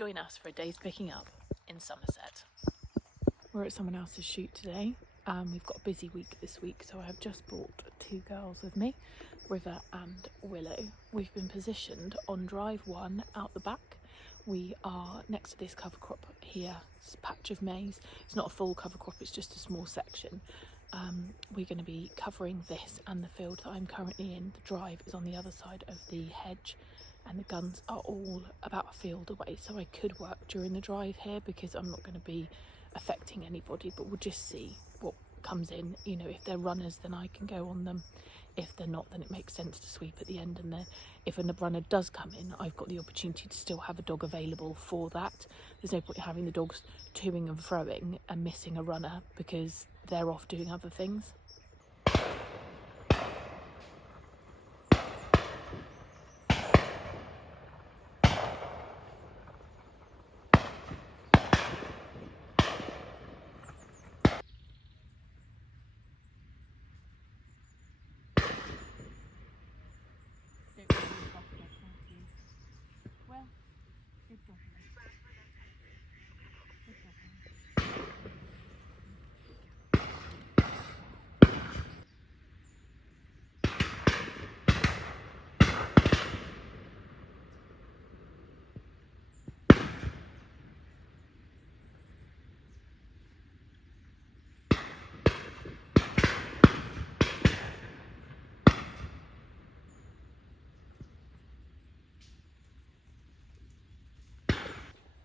join us for a day's picking up in Somerset. We're at someone else's shoot today. We've got a busy week this week, so I have just brought two girls with me, River and Willow. We've been positioned on drive 1 out the back. We are next to this cover crop here, this patch of maize. It's not a full cover crop, it's just a small section. We're going to be covering this and the field that I'm currently in. The drive is on the other side of the hedge and the guns are all about a field away, so I could work during the drive here because I'm not going to be affecting anybody, but we'll just see what comes in. You know, if they're runners then I can go on them, if they're not then it makes sense to sweep at the end, and then if a runner does come in I've got the opportunity to still have a dog available for that. There's no point having the dogs toing and froing and missing a runner because they're off doing other things. Well, good job.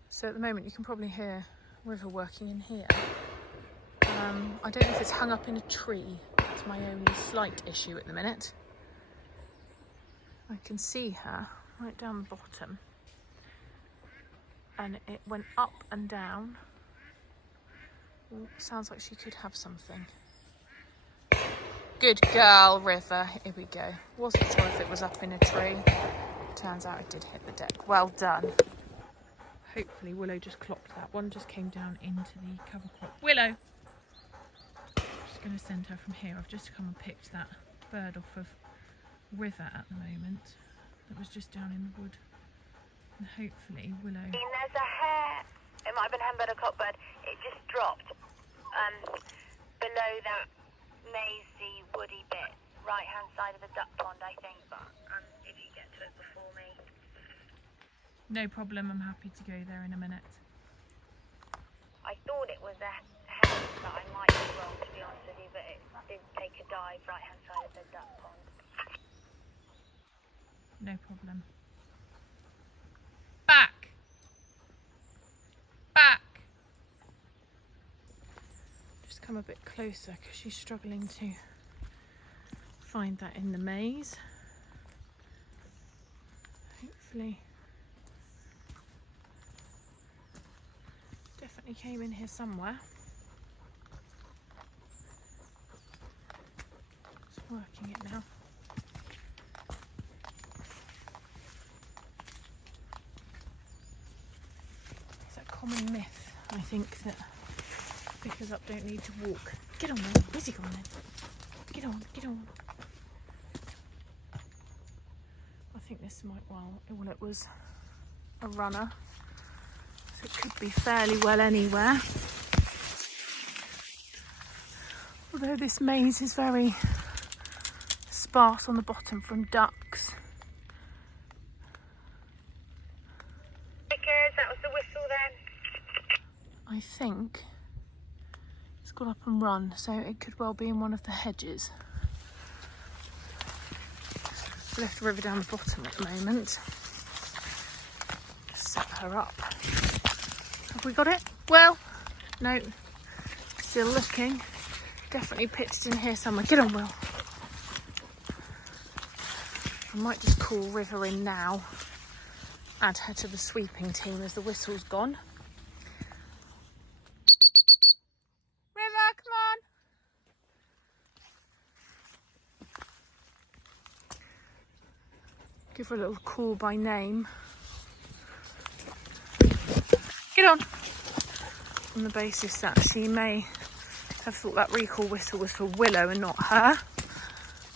So at the moment you can probably hear River working in here. I don't know if it's hung up in a tree. That's my only slight issue at the minute. I can see her right down the bottom. And it went up and down. Ooh, sounds like she could have something. Good girl, River. Here we go. Wasn't sure if it was up in a tree. Turns out it did hit the deck. Well done. Hopefully Willow just clocked that. One just came down into the cover crop. Willow! Just going to send her from here. I've just come and picked that bird off of River at the moment. That was just down in the wood. And hopefully Willow... There's a hare. It might have been a henbird or cockbird. It just dropped below that mazy woody bit. Right hand side of the duck pond, I think. But if you get to it before me... No problem, I'm happy to go there in a minute. I thought it was a hen, but I might be wrong to be honest with you, but it did take a dive right hand side of the duck pond. No problem. Back! Back! Just come a bit closer because she's struggling to find that in the maze. Hopefully. Definitely came in here somewhere. It's working it now. It's a common myth, I think, that pickers up don't need to walk. Get on then. Where's he gone then? Get on, get on. I think this might, well, it was a runner. So it could be fairly well anywhere. Although this maze is very sparse on the bottom from ducks. That was the whistle then. I think it's got up and run, so it could well be in one of the hedges. I left River down the bottom at the moment. Just set her up. Have we got it? Well, no, still looking. Definitely pitched in here somewhere. Get on, Will. I might just call River in now. Add her to the sweeping team as the whistle's gone. River, come on. Give her a little call by name. Get on! On the basis that she may have thought that recall whistle was for Willow and not her,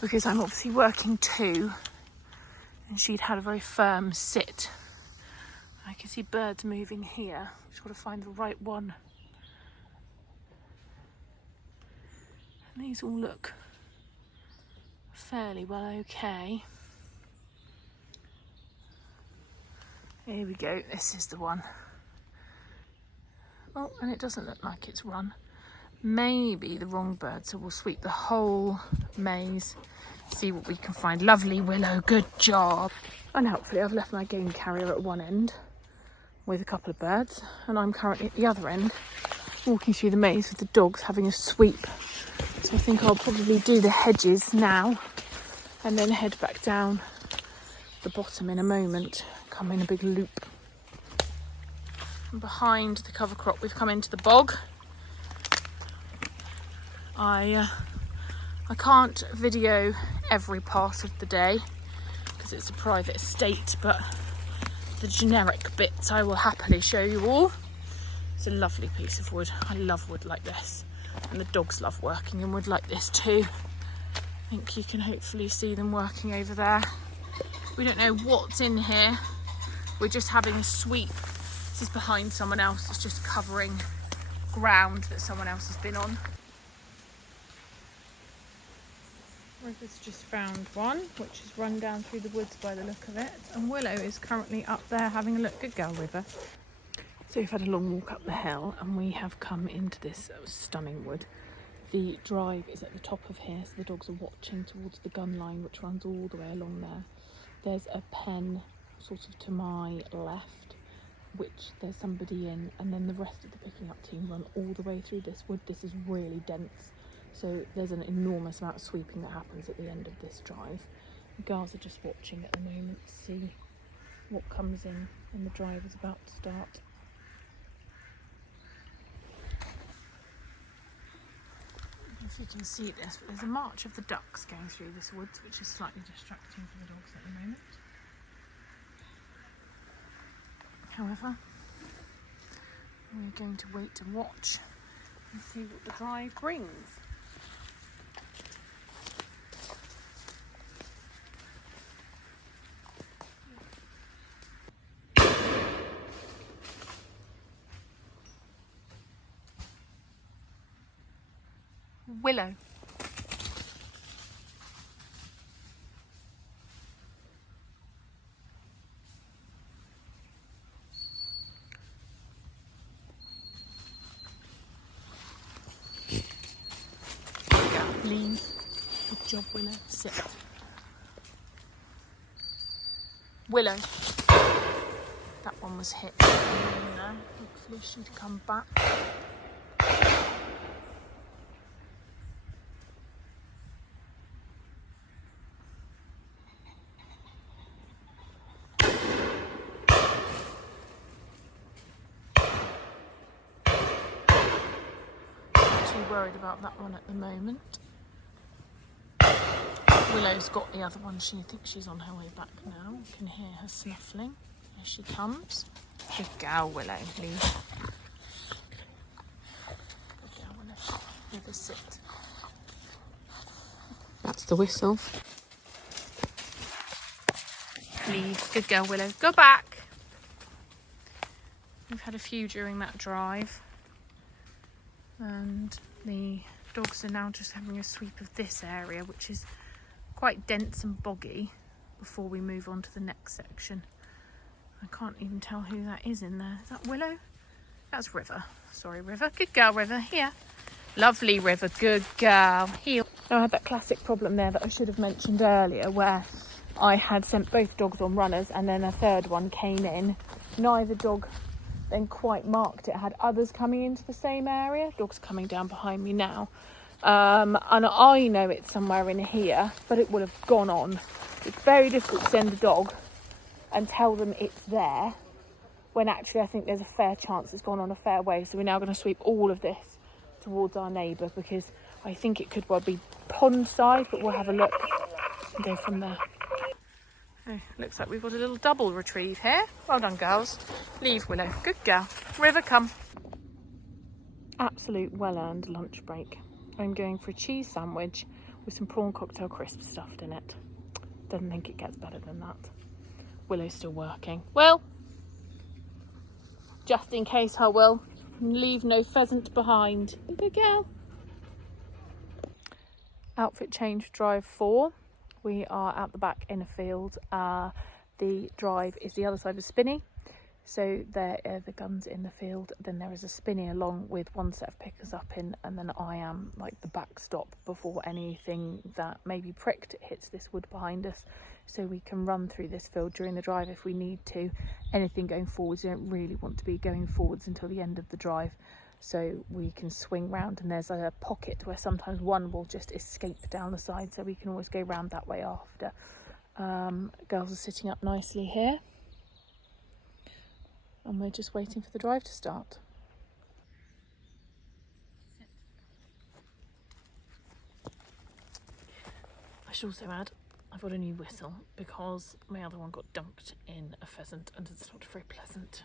because I'm obviously working too, and she'd had a very firm sit. I could see birds moving here. Just got to find the right one. And these all look fairly well okay. Here we go, this is the one. Oh, and it doesn't look like it's run. Maybe the wrong bird, so we'll sweep the whole maze, see what we can find. Lovely, Willow, good job. And helpfully I've left my game carrier at one end with a couple of birds, and I'm currently at the other end walking through the maze with the dogs having a sweep. So I think I'll probably do the hedges now and then head back down the bottom in a moment, come in a big loop. And behind the cover crop we've come into the bog. I can't video every part of the day because it's a private estate, but the generic bits I will happily show you all. It's a lovely piece of wood. I love wood like this, and the dogs love working in wood like this too. I think you can hopefully see them working over there. We don't know what's in here. We're just having a sweep. This is behind someone else. It's just covering ground that someone else has been on. River's just found one, which is run down through the woods by the look of it. And Willow is currently up there having a look. Good girl, River. So we've had a long walk up the hill and we have come into this stunning wood. The drive is at the top of here, so the dogs are watching towards the gun line, which runs all the way along there. There's a pen sort of to my left, which there's somebody in, and then the rest of the picking up team run all the way through this wood. This is really dense. So there's an enormous amount of sweeping that happens at the end of this drive. The girls are just watching at the moment to see what comes in, and the drive is about to start. If you can see this, but there's a march of the ducks going through this woods, which is slightly distracting for the dogs at the moment. However, we're going to wait to watch and see what the drive brings. Willow. Leave. Good job, Willow. Sit. Willow. That one was hit. Hopefully she'd come back. Worried about that one at the moment. Willow's got the other one. She thinks she's on her way back now. You can hear her snuffling. Here she comes. Good girl, Willow. Leave. Good girl, Willow. Never sit. That's the whistle. Leave. Good girl, Willow. Go back. We've had a few during that drive. And the dogs are now just having a sweep of this area, which is quite dense and boggy, before we move on to the next section. I can't even tell who that is in there. Is that Willow? That's River. Sorry, River. Good girl, River. Here. Lovely, River. Good girl. Here. Now, I had that classic problem there that I should have mentioned earlier, where I had sent both dogs on runners and then a third one came in. Neither dog then quite marked it. Had others coming into the same area. Dog's coming down behind me now. And I know it's somewhere in here, but it will have gone on. It's very difficult to send a dog and tell them it's there, when actually I think there's a fair chance it's gone on a fair way. So we're now going to sweep all of this towards our neighbour, because I think it could well be pond side, but we'll have a look and go from there. Oh, looks like we've got a little double retrieve here. Well done, girls. Leave, Willow. Good girl. River, come. Absolute well-earned lunch break. I'm going for a cheese sandwich with some prawn cocktail crisps stuffed in it. Doesn't think it gets better than that. Willow's still working. Well, just in case I will. Leave no pheasant behind. Good girl. Outfit change drive 4. We are out the back in a field. The drive is the other side of a spinney. So there are the guns in the field, then there is a spinney along with one set of pickers up in, and then I am like the backstop before anything that may be pricked hits this wood behind us, so we can run through this field during the drive if we need to. Anything going forwards, you don't really want to be going forwards until the end of the drive, so we can swing round, and there's a pocket where sometimes one will just escape down the side, so we can always go round that way after. Girls are sitting up nicely here. And we're just waiting for the drive to start. I should also add, I've got a new whistle because my other one got dunked in a pheasant and it's not very pleasant.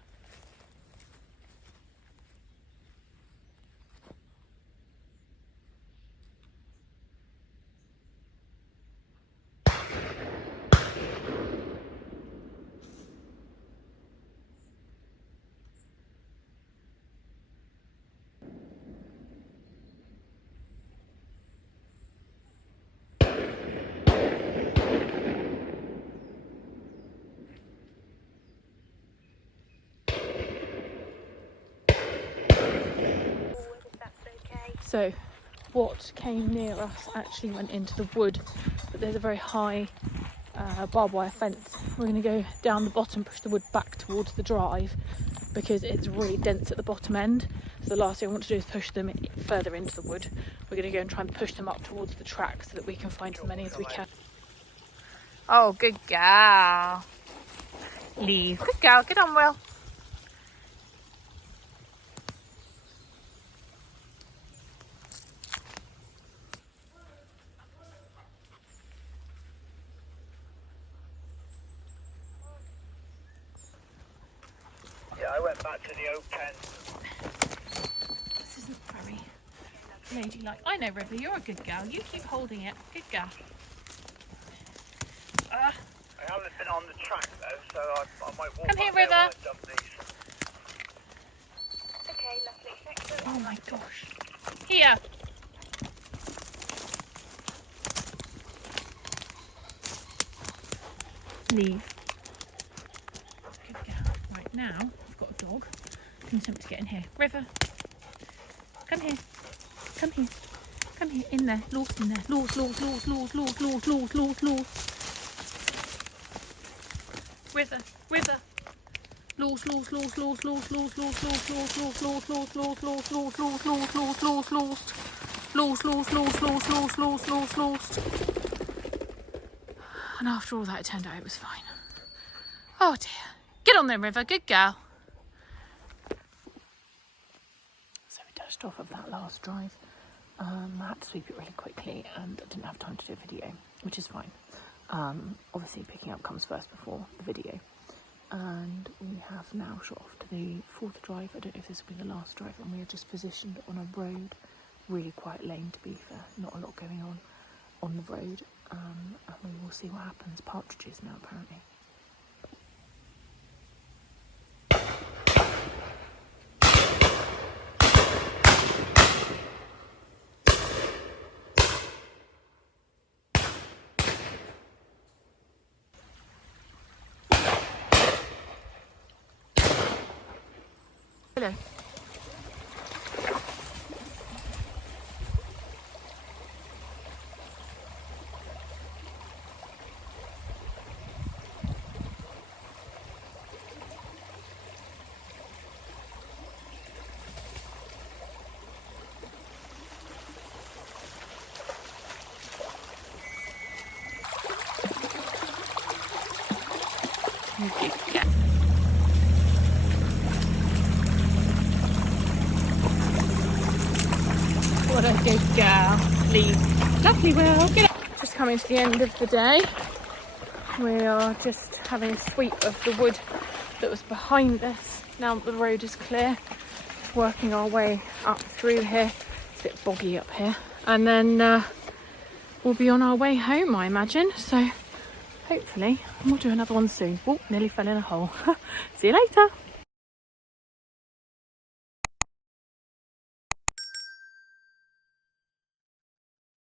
So what came near us actually went into the wood, but there's a very high barbed wire fence. We're going to go down the bottom, push the wood back towards the drive because it's really dense at the bottom end. So the last thing I want to do is push them further into the wood. We're going to go and try and push them up towards the track so that we can find as many as we can. Oh, good girl. Leave. Good girl. Get on, Will. I went back to the oak pen. This isn't very ladylike. I know, River, you're a good girl. You keep holding it. Good girl. I haven't been on the track though, so I might walk. Come here, back there River. when I dump these. Okay, lovely. Thanks. Oh my gosh. Here. Leave. Good girl. Right, now I've got a dog. Can attempt to get in here. River. Come here. Come here. Come here. In there. Lost in there. Lost. River. River. Lost. And after all that, it turned out it was fine. Oh dear. Get on then, River. Good girl. So we dashed off of that last drive. I had to sweep it really quickly and I didn't have time to do a video, which is fine. Obviously picking up comes first before the video. And we have now shot off to the fourth drive. I don't know if this will be the last drive, and we are just positioned on a road, really quiet lane to be fair, not a lot going on the road, and we will see what happens. Partridges now apparently. Hello. Okay. What a good girl. Leave. Lovely, Will. Get up. Just coming to the end of the day. We are just having a sweep of the wood that was behind us. Now that the road is clear, working our way up through here. It's a bit boggy up here. And then we'll be on our way home, I imagine. So hopefully we'll do another one soon. Oh, nearly fell in a hole. See you later.